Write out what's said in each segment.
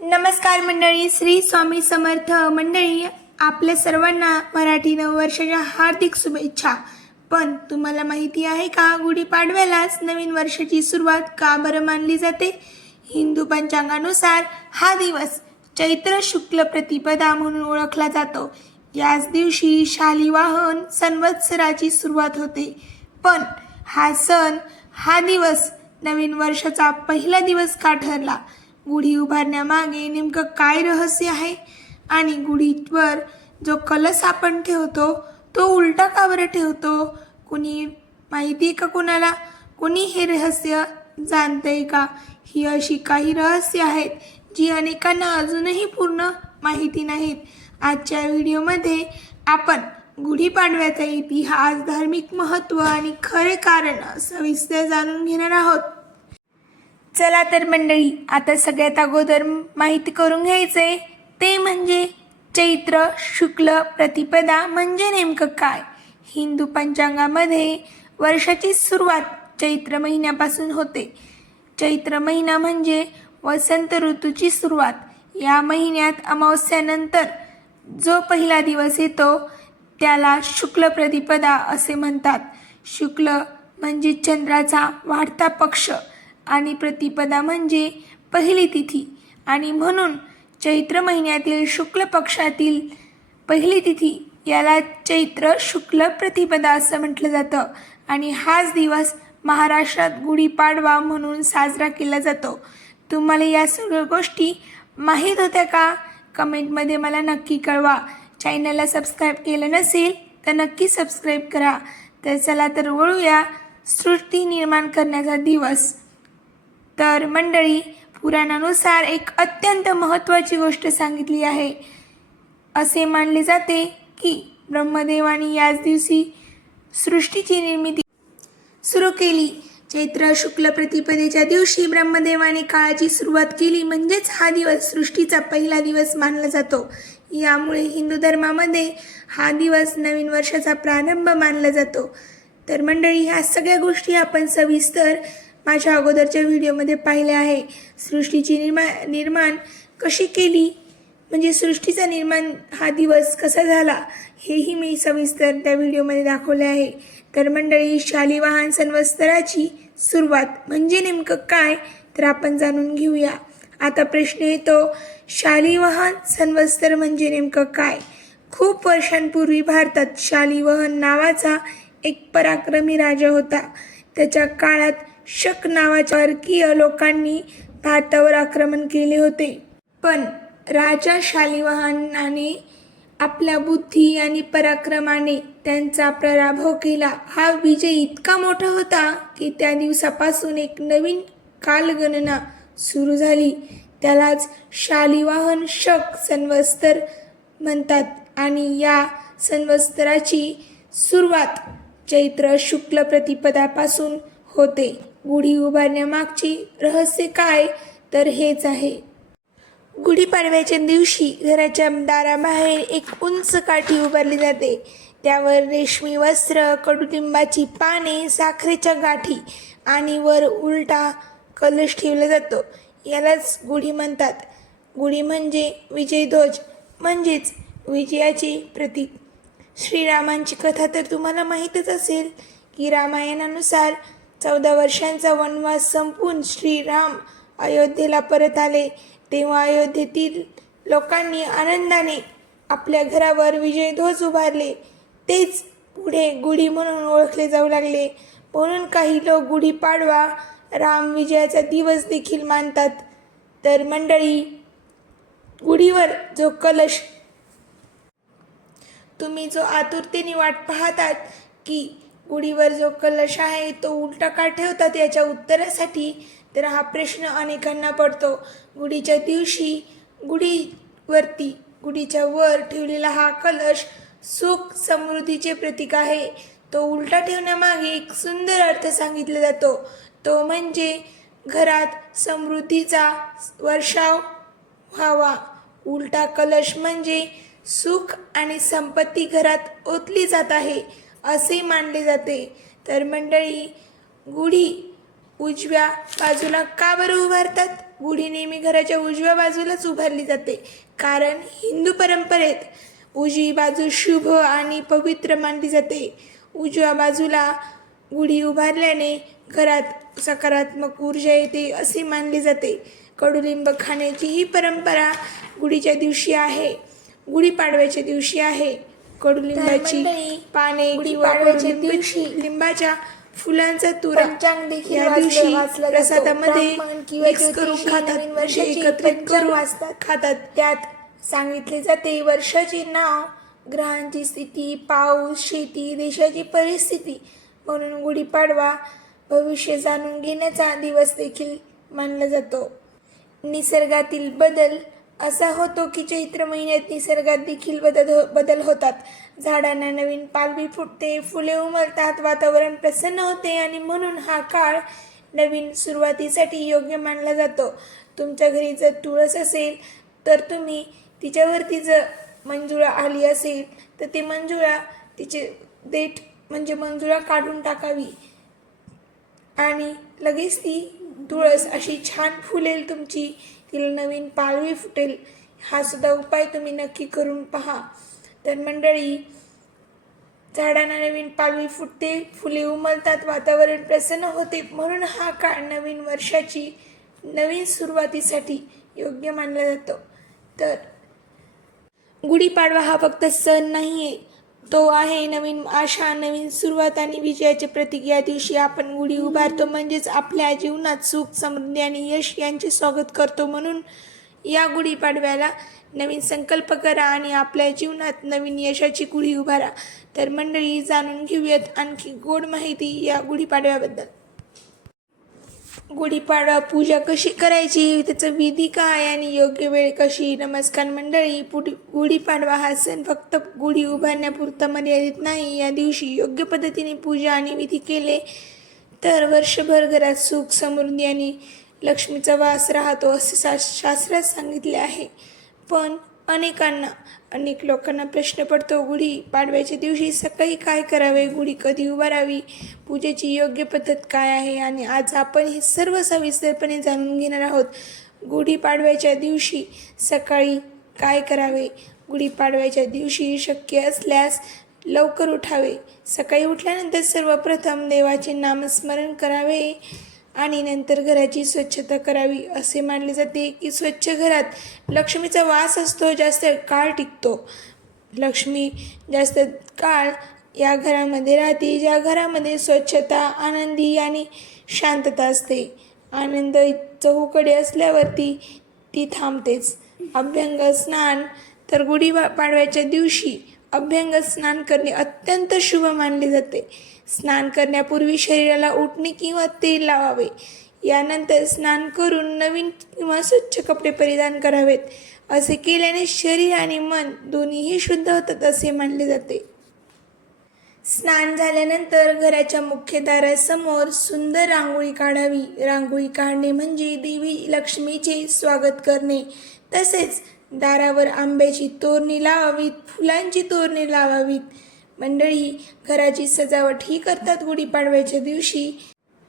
नमस्कार मंडळी, श्री स्वामी समर्थ मंडळी. आपल्या सर्वांना मराठी नववर्षाच्या हार्दिक शुभेच्छा. पण तुम्हाला माहिती आहे का, गुढीपाडव्यालाच नवीन वर्षाची सुरुवात का बरं मानली जाते? हिंदू पंचांगानुसार हा दिवस चैत्र शुक्ल प्रतिपदा म्हणून ओळखला जातो. याच दिवशी शालिवाहन संवत्सराची सुरुवात होते. पण हा दिवस नवीन वर्षाचा पहिला दिवस का ठरला? गुढी उभारण्यामागे नेमकं काय रहस्य आहे? आणि गुढीवर जो कलश आपण ठेवतो तो उलटा का बरं ठेवतो? कुणी माहिती आहे का कुणाला? कुणी हे रहस्य जाणतंय का? ही अशी काही रहस्य आहेत जी अनेकांना अजूनही पूर्ण माहिती नाहीत. आजच्या व्हिडिओमध्ये आपण गुढीपाडव्याचा इतिहास, धार्मिक महत्त्व आणि खरे कारण सविस्तर जाणून घेणार आहोत. चला तर मंडळी, आता सगळ्यात अगोदर माहिती करून घ्यायचे ते म्हणजे चैत्र शुक्ल प्रतिपदा म्हणजे नेमकं काय. हिंदू पंचांगामध्ये वर्षाची सुरुवात चैत्र महिन्यापासून होते. चैत्र महिना म्हणजे वसंत ऋतूची सुरुवात. या महिन्यात अमावस्यानंतर जो पहिला दिवस येतो त्याला शुक्ल प्रतिपदा असे म्हणतात. शुक्ल म्हणजे चंद्राचा वाढता पक्ष आणि प्रतिपदा म्हणजे पहिली तिथी, आणि म्हणून चैत्र महिन्यातील शुक्ल पक्षातील पहिली तिथी याला चैत्र शुक्ल प्रतिपदा असं म्हटलं जातं. आणि हाच दिवस महाराष्ट्रात गुढीपाडवा म्हणून साजरा केला जातो. तुम्हाला या सगळ्या गोष्टी माहीत होत्या का? कमेंटमध्ये मला नक्की कळवा. चॅनलला सबस्क्राईब केलं नसेल तर नक्की सबस्क्राईब करा. तर चला तर वळूया सृष्टी निर्माण करण्याचा दिवस. तर मंडळी, पुराणानुसार एक अत्यंत महत्त्वाची गोष्ट सांगितली आहे. असे मानले जाते की ब्रह्मदेवाने याच दिवशी सृष्टीची निर्मिती सुरू केली. चैत्र शुक्ल प्रतिपदेच्या दिवशी ब्रह्मदेवाने काळाची सुरुवात केली, म्हणजेच हा दिवस सृष्टीचा पहिला दिवस मानला जातो. यामुळे हिंदू धर्मामध्ये हा दिवस नवीन वर्षाचा प्रारंभ मानला जातो. तर मंडळी, ह्या सगळ्या गोष्टी आपण सविस्तर माझ्या अगोदरच्या व्हिडिओमध्ये पाहिले आहे. सृष्टीची निर्माण कशी केली, म्हणजे सृष्टीचा निर्माण हा दिवस कसा झाला हेही मी सविस्तर त्या व्हिडिओमध्ये दाखवले आहे. तर मंडळी, शालिवाहन संवत्सराची सुरुवात म्हणजे नेमकं काय तर आपण जाणून घेऊया. आता प्रश्न येतो, शालिवाहन संवत्सर म्हणजे नेमकं काय? खूप वर्षांपूर्वी भारतात शालिवाहन नावाचा एक पराक्रमी राजा होता. त्याच्या काळात शक नावाच्या परकीय लोकांनी भारतावर आक्रमण केले होते. पण राजा शालिवाहनाने आपल्या बुद्धी आणि पराक्रमाने त्यांचा पराभव केला. हा विजय इतका मोठा होता की त्या दिवसापासून एक नवीन कालगणना सुरू झाली. त्यालाच शालिवाहन शक संवत्सर म्हणतात. आणि या संवत्सराची सुरुवात चैत्र शुक्ल प्रतिपदापासून होते. गुढी उभारण्यामागचे रहस्य काय तर हेच आहे. गुढीपाडव्याच्या दिवशी घराच्या दाराबाहेर एक उंच काठी उभारली जाते. त्यावर रेशमी वस्त्र, कडुलिंबाची पाने, साखरेच्या गाठी आणि वर उलटा कलश ठेवला जातो. यालाच गुढी म्हणतात. गुढी म्हणजे विजयध्वज, म्हणजेच विजयाचे प्रतीक. श्रीरामांची कथा तर तुम्हाला माहीतच असेल की रामायणानुसार 14 वर्षांचा वनवास संपून श्रीराम अयोध्येला परत आले. तेव्हा अयोध्येतील लोकांनी आनंदाने आपल्या घरावर विजयध्वज उभारले. तेच पुढे गुढी म्हणून ओळखले जाऊ लागले. म्हणून काही लोक गुढीपाडवा राम विजयाचा दिवस देखील मानतात. तर मंडळी, गुढीवर जो कलश तुम्ही जो आतुरतेने वाट पाहतात की गुढीवर जो कलश आहे तो उलटा का ठेवतात, याच्या उत्तरासाठी तर हा प्रश्न अनेकांना पडतो. गुढीच्या दिवशी गुढीच्या वर ठेवलेला हा कलश सुख समृद्धीचे प्रतीक आहे. तो उलटा ठेवण्यामागे एक सुंदर अर्थ सांगितला जातो. तो म्हणजे घरात समृद्धीचा वर्षाव व्हावा. उलटा कलश म्हणजे सुख आणि संपत्ती घरात ओतली जात आहे असे मानले जाते. तर मंडळी, गुढी उजव्या बाजूला का बरं उभारतात गुढी नेहमी घराच्या उजव्या बाजूलाच उभारली जाते, कारण हिंदू परंपरेत उजवी बाजू शुभ आणि पवित्र मानली जाते. उजव्या बाजूला गुढी उभारल्याने घरात सकारात्मक ऊर्जा येते असे मानले जाते. कडुलिंब खाण्याची ही परंपरा गुढीच्या दिवशी आहे. गुढीपाडव्याच्या दिवशी आहे. कडुलिंबाची पाने किंवा लिंबाच्या फुलांचा तुरा या दिवशी प्रसादामध्ये मिक्स करून खातात, एकत्रित करून खातात. त्यात सांगितले जाते वर्षाचे नाव, ग्रहांची स्थिती, पाऊस, शेती, देशाची परिस्थिती. म्हणून गुढीपाडवा भविष्य जाणून घेण्याचा दिवस देखील मानला जातो. निसर्गातील बदल असा होतो की चैत्र महिन्यात निसर्गात देखील बदल होतात. झाडांना नवीन पालवी फुटते, फुले उमलतात, वातावरण प्रसन्न होते आणि म्हणून हा काळ नवीन सुरुवातीसाठी योग्य मानला जातो. तुमच्या घरी जर तुळस असेल तर तुम्ही तिच्यावरती जर मंजुळा आली असेल तर ते मंजुळा तिचे देठ म्हणजे मंजुळा काढून टाकावी आणि लगेच ती तुळस अशी छान फुलेल तुमची, तिला नवीन पालवी फुटेल. हा सुद्धा उपाय तुम्ही नक्की करून पहा. तर मंडळी, झाडांना नवीन पालवी फुटते, फुले उमलतात, वातावरण प्रसन्न होते, म्हणून हा काळ नवीन वर्षाची नवीन सुरुवातीसाठी योग्य मानला जातो. तर गुढीपाडवा हा फक्त सण नाही आहे, तो आहे नवीन आशा, नवीन सुरुवात आणि विजयाचे प्रतीक. या दिवशी आपण गुढी उभारतो म्हणजेच आपल्या जीवनात सुख, समृद्धी आणि यश यांचे स्वागत करतो. म्हणून या गुढीपाडव्याला नवीन संकल्प करा आणि आपल्या जीवनात नवीन यशाची गुढी उभारा. तर मंडळी, जाणून घेऊयात आणखी गोड माहिती या गुढीपाडव्याबद्दल. गुढीपाडवा पूजा कशी करायची, त्याचं विधी काय आणि योग्य वेळ कशी. नमस्कार मंडळी, गुढीपाडवा हा सण फक्त गुढी उभारण्यापुरता मर्यादित नाही. या दिवशी योग्य पद्धतीने पूजा आणि विधी केले तर वर्षभर घरात सुख, समृद्धी आणि लक्ष्मीचा वास राहतो असे शास्त्रात सांगितले आहे. पण अनेक लोकांना प्रश्न पडतो, गुढी पाडव्याच्या दिवशी सकाळी काय करावे, गुढी कधी उभारावी, पूजेची योग्य पद्धत काय आहे. आणि आज आपण हे सर्व सविस्तरपणे जाणून घेणार आहोत. गुढीपाडव्याच्या दिवशी सकाळी काय करावे. गुढीपाडव्याच्या दिवशी शक्य असल्यास लवकर उठावे. सकाळी उठल्यानंतर सर्वप्रथम देवाचे नामस्मरण करावे आणि नंतर घराची स्वच्छता करावी. असे मानले जाते की स्वच्छ घरात लक्ष्मीचा वास असतो, जास्त काळ टिकतो. लक्ष्मी जास्त काळ या घरामध्ये राहते ज्या घरामध्ये स्वच्छता, आनंदी आणि शांतता असते. आनंद चहूकडे असल्यावरती ती थांबतेच. अभ्यंग स्नान, तर गुढीपाडव्याच्या दिवशी अभ्यंग स्नान करणे अत्यंत शुभ मानले जाते. स्नान करण्यापूर्वी शरीराला उटणे किंवा तेल लावावे. यानंतर स्नान करून नवीन किंवा स्वच्छ कपडे परिधान करावेत. असे केल्याने शरीर आणि मन दोन्हीही शुद्ध होतात असे मानले जाते. स्नान झाल्यानंतर घराच्या मुख्य दारासमोर सुंदर रांगोळी काढावी. रांगोळी काढणे म्हणजे देवी लक्ष्मीचे स्वागत करणे. तसेच दारावर आंब्याची तोरणी लावावीत, फुलांची तोरणे लावावीत. मंडळी, घराची सजावट ही करतात गुढीपाडव्याच्या दिवशी.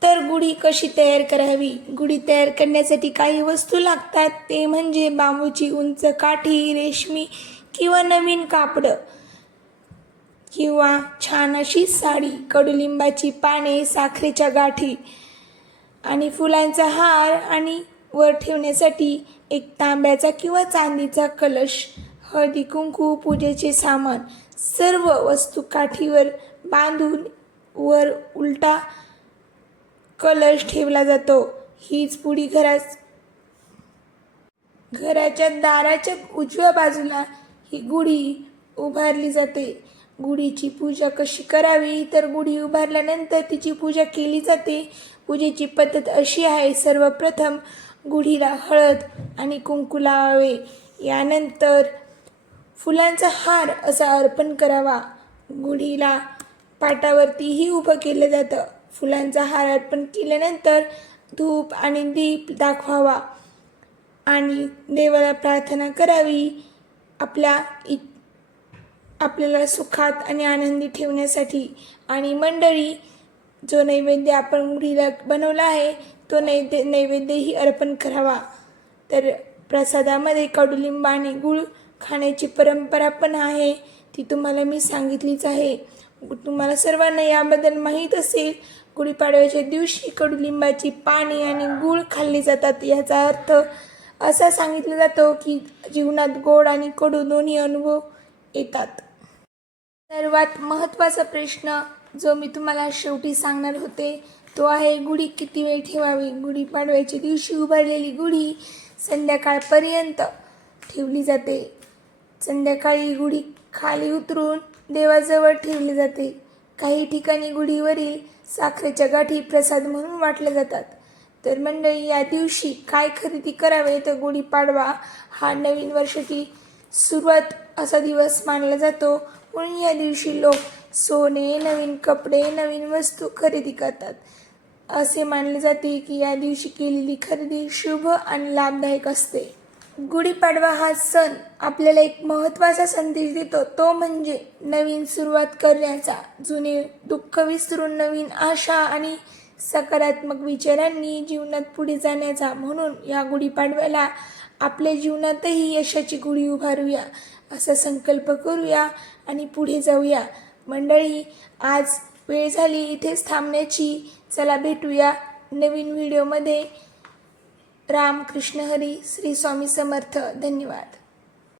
तर गुढी कशी तयार करावी. गुढी तयार करण्यासाठी काही वस्तू लागतात, ते म्हणजे बांबूची उंच काठी, रेशमी किंवा नवीन कापड किंवा छान अशी साडी, कडुलिंबाची पाने, साखरेच्या गाठी आणि फुलांचा हार आणि वर ठेवण्यासाठी एक तांब्याचा किंवा चांदीचा कलश, हळदी कुंकू, पूजेचे सामान. सर्व वस्तू काठीवर बांधून वर उलटा कलश ठेवला जातो. हीच पुढी घराच्या दाराच्या उजव्या बाजूला ही गुढी उभारली जाते. गुढीची पूजा कशी करावी. तर गुढी उभारल्यानंतर तिची पूजा केली जाते. पूजेची पद्धत अशी आहे. सर्वप्रथम गुढीला हळद आणि कुंकू लावावे. यानंतर फुलांचा हार असा अर्पण करावा. गुढीला पाटावरतीही उभं केलं जातं. फुलांचा हार अर्पण केल्यानंतर धूप आणि दीप दाखवावा आणि देवाला प्रार्थना करावी आपल्याला सुखात आणि आनंदी ठेवण्यासाठी. आणि मंडळी, जो नैवेद्य आपण गुढीला बनवला आहे तो नैवेद्यही अर्पण करावा. तर प्रसादामध्ये कडुलिंब आणि गूळ खाण्याची परंपरा पण आहे, ती तुम्हाला मी सांगितलीच आहे. तुम्हाला सर्वांना याबद्दल माहीत असेल. गुढीपाडव्याच्या दिवशी कडुलिंबाची पाने आणि गूळ खाल्ली जातात. याचा अर्थ असा सांगितलं जातो की जीवनात गोड आणि कडू दोन्ही अनुभव येतात. सर्वात महत्त्वाचा प्रश्न जो मी तुम्हाला शेवटी सांगणार होते तो आहे, गुढी किती वेळ ठेवावी. गुढीपाडव्याच्या दिवशी उभारलेली गुढी संध्याकाळपर्यंत ठेवली जाते. संध्याकाळी गुढी खाली उतरून देवाजवळ ठेवली जाते. काही ठिकाणी गुढीवरील साखरेच्या गाठी प्रसाद म्हणून वाटल्या जातात. तर मंडळी, या दिवशी काय खरेदी करावे, तर गुढीपाडवा हा नवीन वर्षाची सुरुवात असा दिवस मानला जातो. म्हणून या दिवशी लोक सोने, नवीन कपडे, नवीन वस्तू खरेदी करतात. असे मानले जाते की या दिवशी केलेली खरेदी शुभ आणि लाभदायक असते. गुढीपाडवा हा सण आपल्याला एक महत्त्वाचा संदेश देतो, तो म्हणजे नवीन सुरुवात करण्याचा, जुने दुःख विसरून नवीन आशा आणि सकारात्मक विचारांनी जीवनात पुढे जाण्याचा. म्हणून या गुढीपाडव्याला आपल्या जीवनातही यशाची गुढी उभारूया, असा संकल्प करूया आणि पुढे जाऊया. मंडळी, आज वेळ झाली इथेच थांबण्याची. चला भेटूया नवीन व्हिडिओमध्ये. राम कृष्ण हरी. श्री स्वामी समर्थ. धन्यवाद.